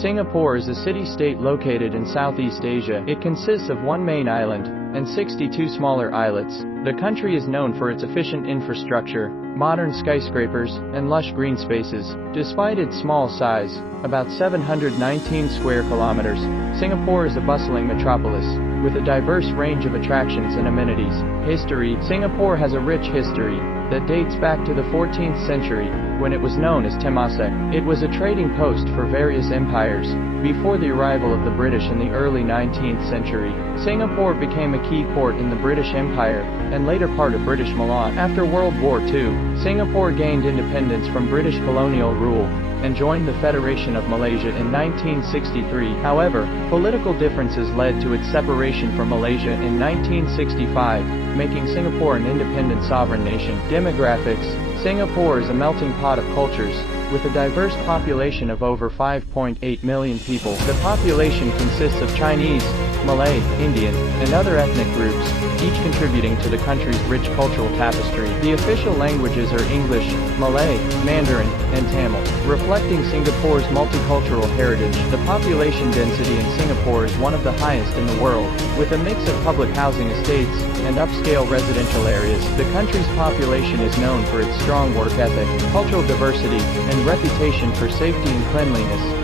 Singapore is a city-state located in Southeast Asia. It consists of one main island and 62 smaller islets. The country is known for its efficient infrastructure, modern skyscrapers, and lush green spaces. Despite its small size, about 719 square kilometers, Singapore is a bustling metropolis with a diverse range of attractions and amenities. History. Singapore has a rich history that dates back to the 14th century, when it was known as Temasek. It was a trading post for various empires before the arrival of the British in the early 19th century. Singapore became a key port in the British Empire and later part of British Malaya. After World War II, Singapore gained independence from British colonial rule and joined the Federation of Malaysia in 1963. However, political differences led to its separation from Malaysia in 1965, making Singapore an independent sovereign nation. Demographics. Singapore is a melting pot of cultures, with a diverse population of over 5.8 million people. The population consists of Chinese, Malay, Indian, and other ethnic groups, each contributing to the country's rich cultural tapestry. The official languages are English, Malay, Mandarin, and Tamil. Reflecting Singapore's multicultural heritage, the population density in Singapore is one of the highest in the world, with a mix of public housing estates and upscale residential areas. The country's population is known for its strong work ethic, cultural diversity, and reputation for safety and cleanliness.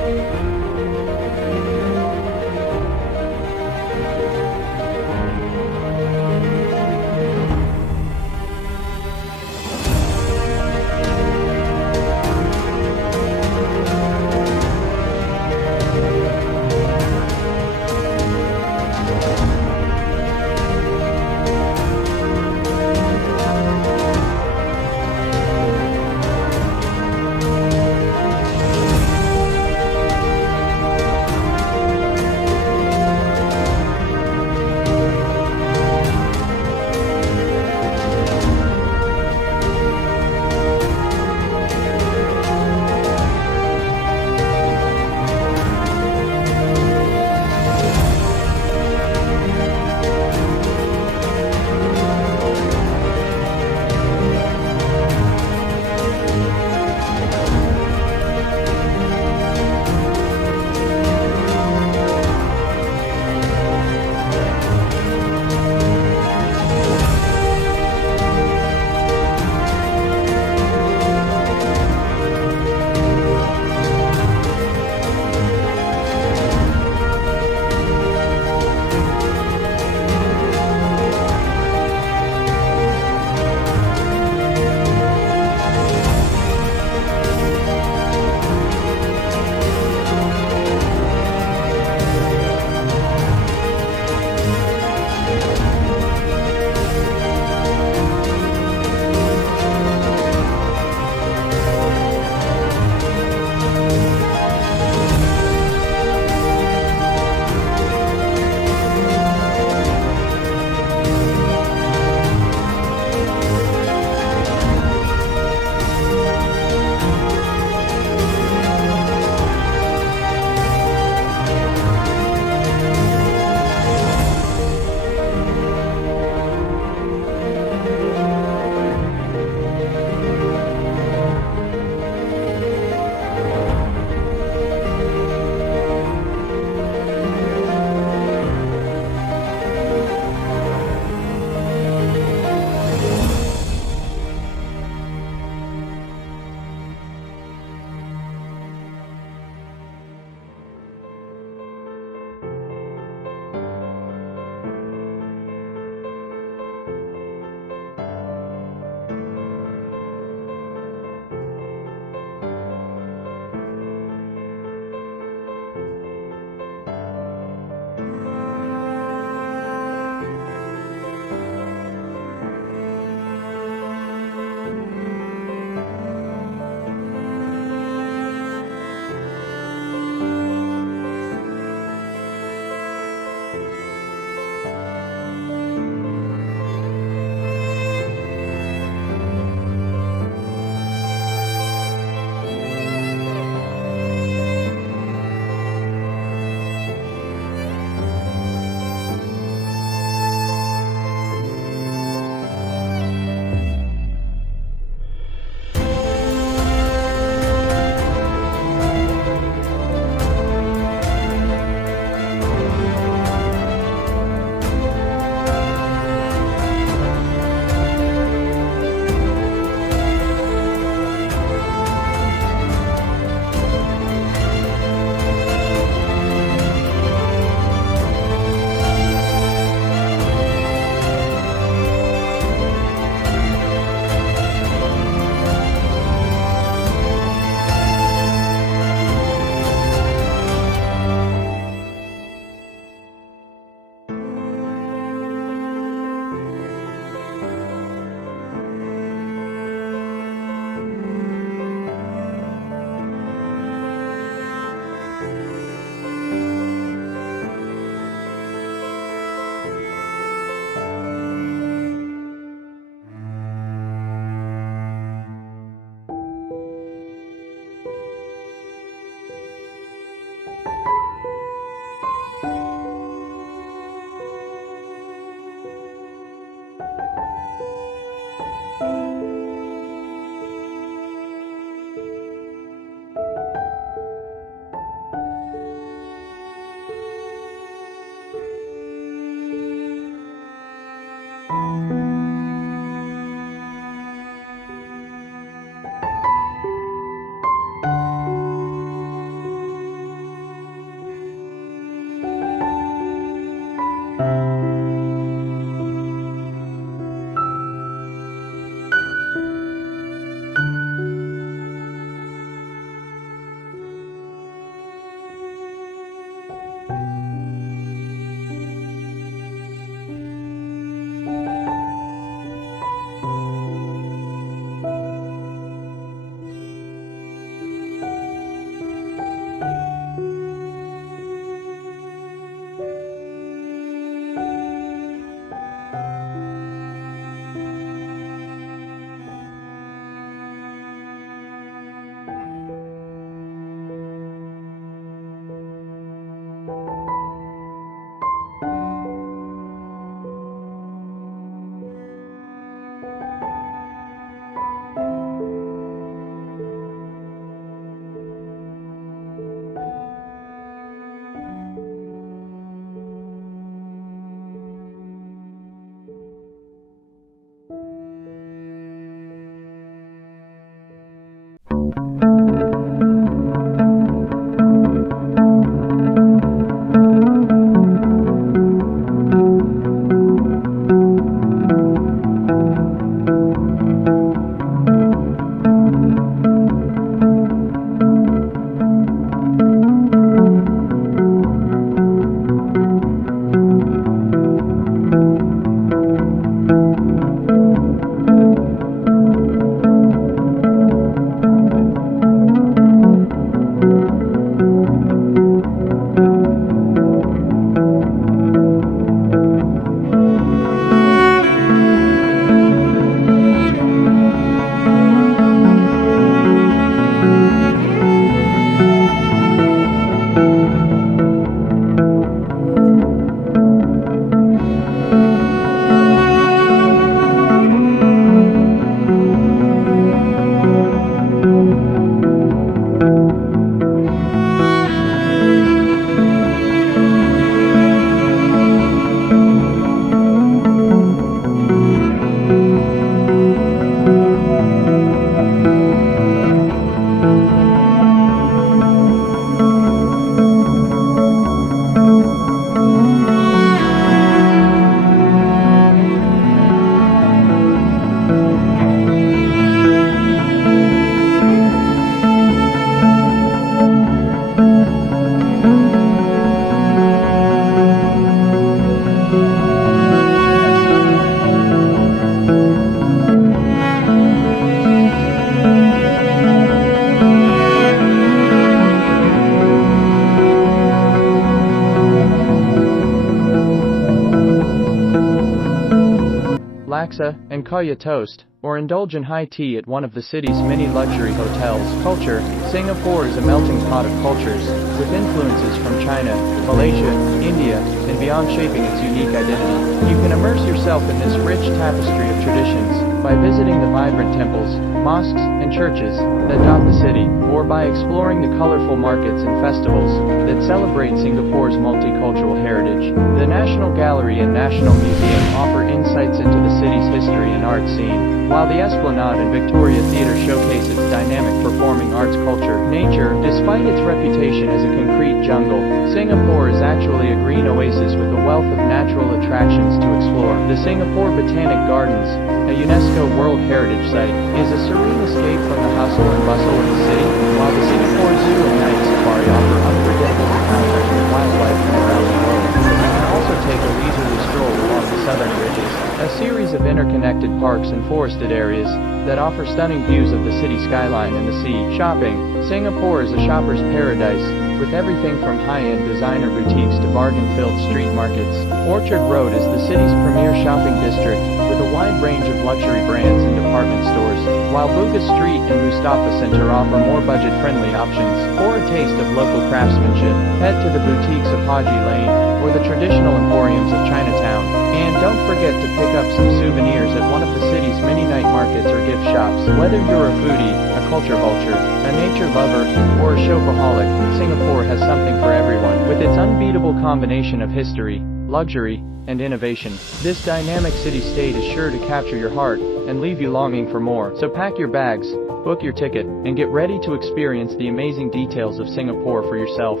laksa, and kaya toast, or indulge in high tea at one of the city's many luxury hotels. Culture. Singapore is a melting pot of cultures, with influences from China, Malaysia, India, and beyond shaping its unique identity. You can immerse yourself in this rich tapestry of traditions by visiting the vibrant temples, mosques, and churches that dot the city, or by exploring the colorful markets and festivals that celebrate Singapore's multicultural heritage. The National Gallery and National Museum offer insights into the city's history and art scene, while the Esplanade and Victoria Theatre showcase its dynamic performing arts culture. Nature. Despite its reputation as a concrete jungle, Singapore is actually a green oasis with a wealth of natural attractions to explore. The Singapore Botanic Gardens, a UNESCO World Heritage Site, is a serene escape from the hustle and bustle of the city, while the Singapore Zoo and Night Safari offer unpredictable encounters with wildlife from around the world. You can also take a leisurely stroll along the southern ridges, a series of interconnected parks and forested areas that offer stunning views of the city skyline and the sea. Shopping. Singapore is a shopper's paradise, with everything from high-end designer boutiques to bargain-filled street markets. Orchard Road is the city's premier shopping district, with a wide range of luxury brands and department stores, while Bugis Street and Mustafa Center offer more budget-friendly options. For a taste of local craftsmanship, head to the boutiques of Haji Lane, or the traditional emporiums of Chinatown. And don't forget to pick up some souvenirs at one of the city's many night markets or gift shops. Whether you're a foodie, a culture vulture, a nature lover, or a shopaholic, Singapore has something for everyone. With its unbeatable combination of history, luxury, and innovation, this dynamic city-state is sure to capture your heart and leave you longing for more. So pack your bags, book your ticket, and get ready to experience the amazing details of Singapore for yourself.